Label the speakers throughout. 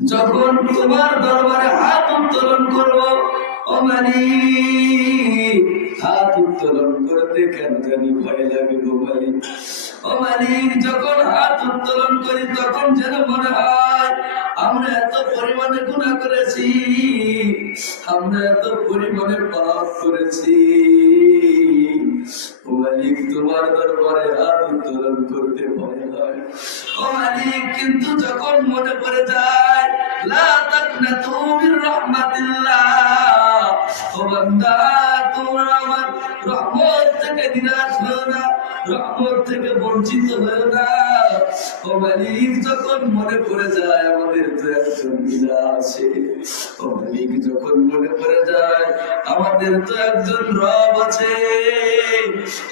Speaker 1: যখন তোমার দরবারে হাত উত্তোলন করব, ও মালিক হাত উত্তোলন করতে কেন জানি ভয় লাগে গো মালিক ও মালিক যখন হাত উত্তোলন করি, তখন যেন মনে হয় আমরা এত পরিমাণে গুণা করেছি, আমরা এত পরিমাণে পাপ করেছি। ও মালিক তোমার দরবারে হাত উত্তোলন করতে ভয় হয়। ও মালিক কিন্তু যখন মনে পড়ে যায় রহমত থেকে বঞ্চিত না। ও মালিক যখন মনে পড়ে যায়, আমাদের তো একজন বিনা আছে। ও মালিক যখন মনে পড়ে যায়, আমাদের তো একজন রব আছে।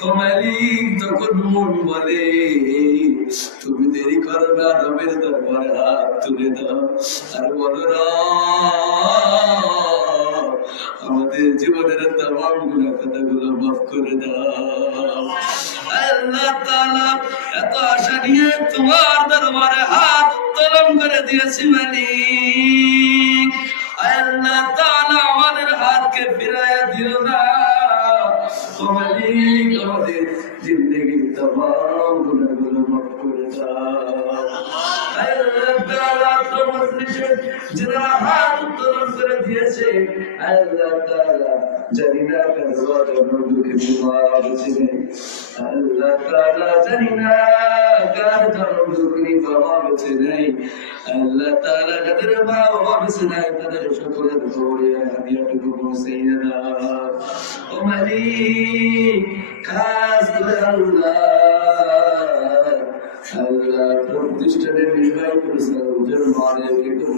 Speaker 1: ও মালিক তখন মন বলে, তুমি দেরি করো না, রবের দরবারে হাত তুলে দাও। আর বলো আমাদের জীবনের তাম গুণা কথাগুলো মাফ করে দাও। আল্লাহ তাআলা এত আশা নিয়ে তোমার দরবারে হাত উত্তোলন করে দিয়েছি মালিক। আমাদের হাতকে ফিরাইয়া দিও না। ও মালিক, আমাদের জিন্দগির তাম গুণাগুলো মাফ করে দাও। আল্লাহ তাআলা তোমার মজলিসে যারা হাত উত্তোলন করে দিয়েছে আল্লাহ তাআলা জানি না কারও জন্য দুঃখে বিমার ছিলেন আল্লাহ তাআলা জানি না কার জন্য দুঃখী বাবা বেঁচে নেই আল্লাহ তাআলা যাদের মা নাই তাদের সকলের দৌড়ে হাদিয়াটুকু পৌঁছে দাও ও করে আল্লাহ আল্লাহ প্রতিষ্ঠানের নির্বাহী পরিচালকের মালিককে কবুলের মঞ্জুর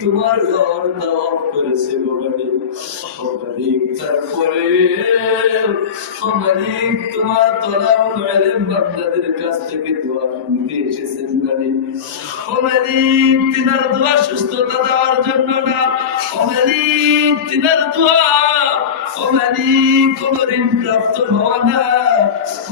Speaker 1: তোমার ঘর দাওয়া করেছে তারপরে তোমার তলাবুল ইলম বান্দাদের কাছ থেকে দোয়া নিতে এসেছেন মালিক তিনার দোয়া সুস্থতা দেওয়ার জন্য না। তিনার দোয়া ও ঋণ প্রাপ্ত হওয়া না।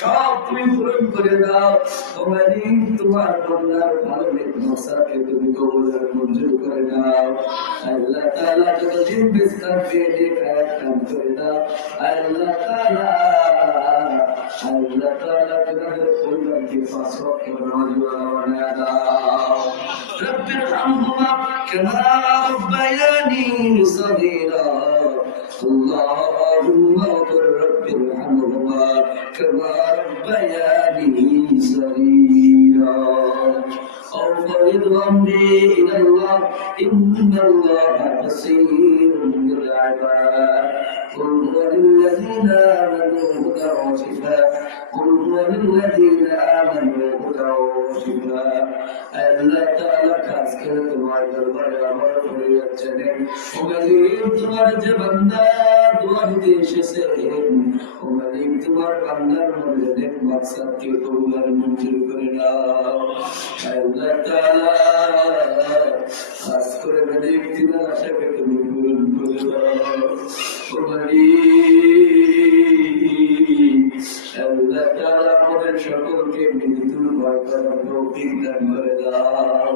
Speaker 1: সব তুমি পূরণ করে দাও ও মালিক তোমার বান্দার ভালো নেক নকশাকে তুমি কবুলের মঞ্জুর করে দাও আল্লাহ তাআলা যতদিন বিস্তার পেয়ে নেক হায়াত কাম করে দাও আল্লাহ তাআলা আল্লাহ তাআলা তোমাদের পরিবারকে পাঁচ ওয়াক্ত নামাজ বানায় দাও رب ارحمهما كما ربياني صغيرا اللهم اغفر رب ارحمهما أكبر بيانه سريعا أو فرض أمري إلى الله إن الله بصير بالعباد قل هو للذين آمنوا هدى وشفاء قل هو للذين آمنوا هدى وشفاء ألا تعلق আজকে তোমার দরবারে আমার পড়ে যাচ্ছেন ও মালিক তোমার যে বান্দা দোয়া দিতে এসেছেন ও মালিক তোমার বান্দার মধ্যে অনেক মাকসাদকে কবুল আর মঞ্জুর করে নাও আল্লাহ তাআলা খাস করে মালিক তিনার আশাকে তুমি আল্লাহ তাআলা আমাদের সকলকে মৃত্যুর ভয় করার তৌফিক দান করে দাও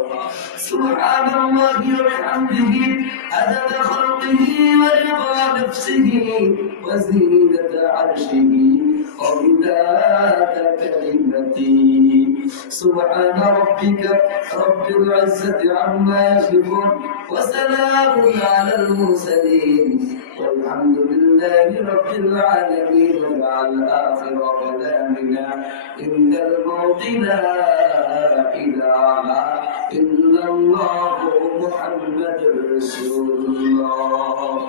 Speaker 1: সুবহানাল্লাহি ওয়া বিহামদিহি আদাদ খালকিহি ওয়া রিদা নাফসিহি ওয়া জিনাত আরশিহি ومداد كلمتي. سبحان ربك رب العزة عما يصفون وسلام على المرسلين. والحمد لله رب العالمين واجعل آخر كلامنا عند الموت لا إله إلا الله محمد رسول الله.